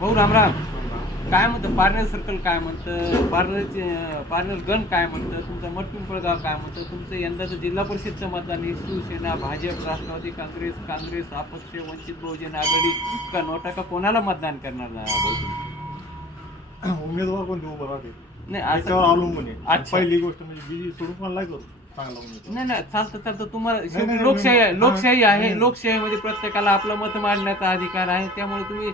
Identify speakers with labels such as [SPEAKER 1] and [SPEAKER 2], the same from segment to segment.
[SPEAKER 1] भाऊ रामराम काय म्हणतं? पार्नर सर्कल काय म्हणतं? पार्नरचे पार्नर गण काय म्हणतं? तुमचं मठपिंपळगाव काय म्हणतं? तुमचं यंदाचं जिल्हा परिषदचं मतदान आहे. शिवसेना भाजप राष्ट्रवादी काँग्रेस काँग्रेस अपक्ष वंचित बहुजन आघाडी का नोटा का कोणाला मतदान करणार? ना भाऊ?
[SPEAKER 2] उमेदवार कोणते उभं राहते
[SPEAKER 1] नाही असं
[SPEAKER 2] अवलंबून आहे. पहिली गोष्ट म्हणजे बीजी सोडून पण नाही करू
[SPEAKER 1] नाही नाही चालतं चालतं. तुम्हाला लोकशाही लोकशाही आहे. लोकशाहीमध्ये प्रत्येकाला आपलं मत मांडण्याचा अधिकार आहे. त्यामुळे तुम्ही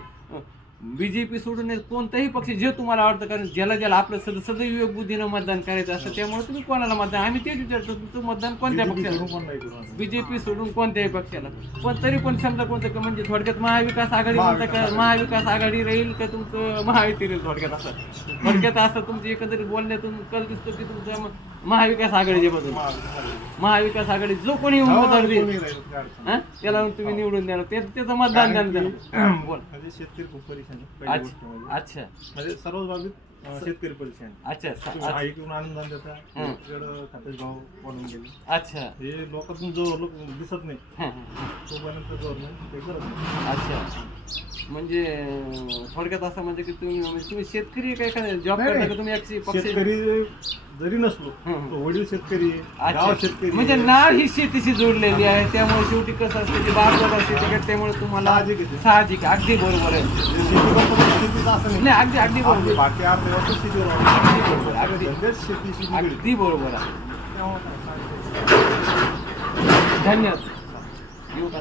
[SPEAKER 1] बीजेपी सोडून कोणताही पक्ष जे तुम्हाला आवडतं कारण ज्याला ज्याला आपलं सद सदैव बुद्धीनं मतदान करायचं असतं त्यामुळे तुम्ही कोणाला मतदान आम्ही तेच विचारतो तुमचं मतदान कोणत्या पक्षाला. बीजेपी सोडून कोणत्याही पक्षाला. पण तरी पण समजा कोणतं का म्हणजे थोडक्यात महाविकास आघाडी म्हणता का
[SPEAKER 2] महाविकास
[SPEAKER 1] आघाडी. राहील का तुमचं? महायुती राहील थोडक्यात असं. थोडक्यात असं तुमचं एकंदरीत बोलण्यातून कल दिसतो की तुमचं महाविकास आघाडीच्या बद्दल
[SPEAKER 2] महाविकास
[SPEAKER 1] आघाडी जो कोणी
[SPEAKER 2] हो,
[SPEAKER 1] उमेदवार देईल हा? त्याला तुम्ही निवडून द्याल. ते त्याचं मतदान
[SPEAKER 2] कारण
[SPEAKER 1] बोल.
[SPEAKER 2] म्हणजे शेतकरी खूप परेशान आहे, पहिली गोष्ट
[SPEAKER 1] अच्छा
[SPEAKER 2] म्हणजे.
[SPEAKER 1] अच्छा.
[SPEAKER 2] म्हणजे सर्व बाबतीत अं, शेतकरी परेशान आहे.
[SPEAKER 1] अच्छा
[SPEAKER 2] तुम्ही हा आनंद देता.
[SPEAKER 1] हं.
[SPEAKER 2] इकडं खात्याचे भाव वाढून गेले.
[SPEAKER 1] अच्छा.
[SPEAKER 2] हे लोकातून जो लोक दिसत नाही.
[SPEAKER 1] हं, हं.
[SPEAKER 2] तोपर्यंत गव्हर्नमेंट ते करत नाही.
[SPEAKER 1] अच्छा. म्हणजे थोडक्यात असं म्हणजे की तुम्ही म्हणजे तुम्ही शेतकरी काय काय जॉब
[SPEAKER 2] नाही,
[SPEAKER 1] करता
[SPEAKER 2] नाही.
[SPEAKER 1] का तुम्ही actually पक्ष
[SPEAKER 2] शेतकरी जरी नसलो. तो वडील शेतकरी आहे, गाव
[SPEAKER 1] अच्छा
[SPEAKER 2] शेतकरी
[SPEAKER 1] म्हणजे
[SPEAKER 2] आहे.
[SPEAKER 1] नाळ ही शेतीशी जोडलेली आहे त्यामुळे शेवटी कसं असतं की बाजारात शेती करते, त्यामुळे तुम्हाला
[SPEAKER 2] साहजिक आहे ते.
[SPEAKER 1] साहजिक आहे. अगदी बरोबर आहे
[SPEAKER 2] शेती करतो पण शेतीचं असं नाही
[SPEAKER 1] नाही अगदी अगदी
[SPEAKER 2] आपली
[SPEAKER 1] बरोबर
[SPEAKER 2] बाकी अर्थव्यवस्था शेतीवर
[SPEAKER 1] अगदी अगदी.
[SPEAKER 2] धंदेच शेतीशी निगडीत.
[SPEAKER 1] अगदी बरोबर आहे. धन्यवाद येऊ का